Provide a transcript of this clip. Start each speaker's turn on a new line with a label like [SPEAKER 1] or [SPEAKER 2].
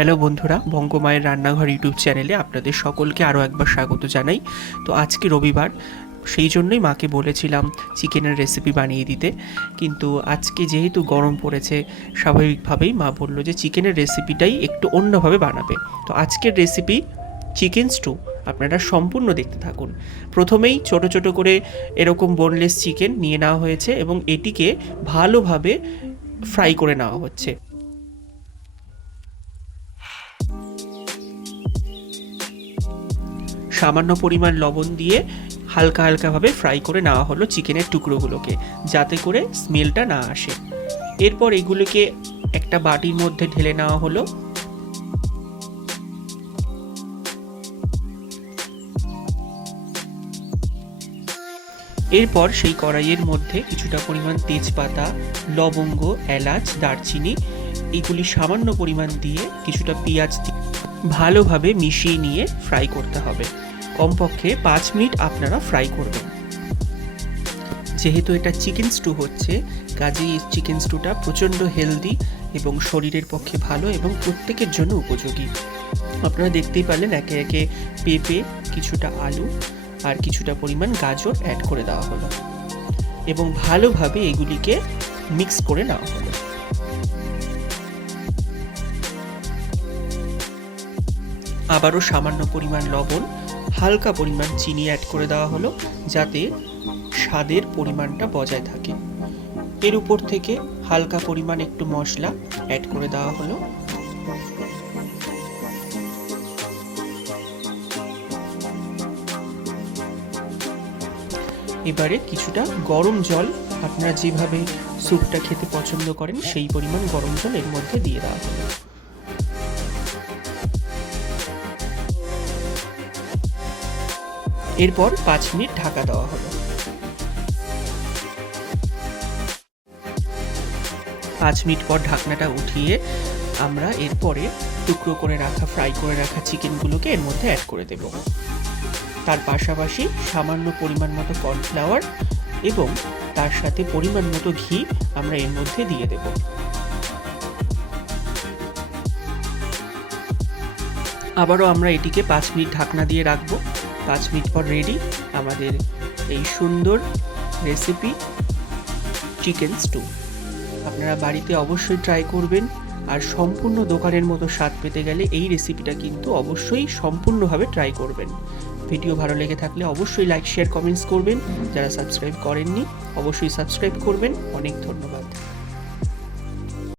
[SPEAKER 1] Hello বন্ধুরা বঙ্গমায়ের রান্নাঘর YouTube চ্যানেলে আপনাদের সকলকে আরও একবার স্বাগত জানাই। তো আজকে রবিবার, সেই জন্যই মাকে বলেছিলাম চিকেনের রেসিপি বানিয়ে দিতে। কিন্তু আজকে যেহেতু গরম পড়েছে, স্বাভাবিকভাবেই মা বলল যে চিকেনের রেসিপিটাই একটু অন্যভাবে বানাবে। তো আজকের রেসিপি চিকেন স্টু আপনারা সম্পূর্ণ দেখতে থাকুন। প্রথমেই ছোট ছোট করে এরকম বোনলেস চিকেন নিয়ে নেওয়া হয়েছে এবং এটিকে ভালোভাবে ফ্রাই করে নেওয়া হচ্ছে। সামান্য পরিমাণ লবণ দিয়ে হালকা হালকাভাবে ফ্রাই করে নেওয়া হলো চিকেনের টুকরোগুলোকে, যাতে করে স্মেলটা না আসে। এরপর এগুলোকে একটা বাটির মধ্যে ঢেলে নেওয়া হলো। এরপর সেই কড়াইয়ের মধ্যে কিছুটা পরিমাণ তেজপাতা, লবঙ্গ, এলাচ, দারচিনি, এগুলি সামান্য পরিমাণ দিয়ে কিছুটা পেঁয়াজ ভালোভাবে মিশিয়ে নিয়ে ফ্রাই করতে হবে। কমপক্ষে পাঁচ মিনিট আপনারা ফ্রাই করবেন। যেহেতু এটা চিকেন স্টু হচ্ছে, কাজেই চিকেন স্টুটা প্রচণ্ড হেলদি এবং শরীরের পক্ষে ভালো এবং প্রত্যেকের জন্য উপযোগী। আপনারা দেখতেই পারলেন একে একে পেঁপে, কিছুটা আলু আর কিছুটা পরিমাণ গাজর অ্যাড করে দেওয়া হলো। এবং ভালোভাবে এগুলিকে মিক্স করে নেওয়া হলো। আবারও সামান্য পরিমাণ লবণ হালকা পরিমাণ চিনি অ্যাড করে দেওয়া হলো, যাতে স্বাদের পরিমাণটা বজায় থাকে। এর উপর থেকে হালকা পরিমাণ একটু মশলা অ্যাড করে দেওয়া হলো। এবারে কিছুটা গরম জল, আপনারা যেভাবে স্যুপটা খেতে পছন্দ করেন, সেই পরিমাণ গরম জল এর মধ্যে দিয়ে দেওয়া হলো। এরপর পাঁচ মিনিট ঢাকা দেওয়া হলো। পাঁচ মিনিট পর ঢাকনাটা উঠিয়ে আমরা এরপরে টুকরো করে রাখা, ফ্রাই করে রাখা চিকেনগুলোকে এর মধ্যে অ্যাড করে দেব। তার পাশাপাশি সামান্য পরিমাণ মতো কর্নফ্লাওয়ার এবং তার সাথে পরিমাণ মতো ঘি আমরা এর মধ্যে দিয়ে দেব। আবারও আমরা এটিকে পাঁচ মিনিট ঢাকনা দিয়ে রাখব। পাঁচ মিনিট পর রেডি আমাদের এই সুন্দর রেসিপি চিকেন স্টু আপনারা বাড়িতে অবশ্যই ট্রাই করবেন আর সম্পূর্ণ দোকানের মতো স্বাদ পেতে গেলে এই রেসিপিটা কিন্তু অবশ্যই সম্পূর্ণভাবে ট্রাই করবেন। ভিডিও ভালো লেগে থাকলে অবশ্যই লাইক শেয়ার কমেন্টস করবেন। যারা সাবস্ক্রাইব করেননি, অবশ্যই সাবস্ক্রাইব করবেন। অনেক ধন্যবাদ।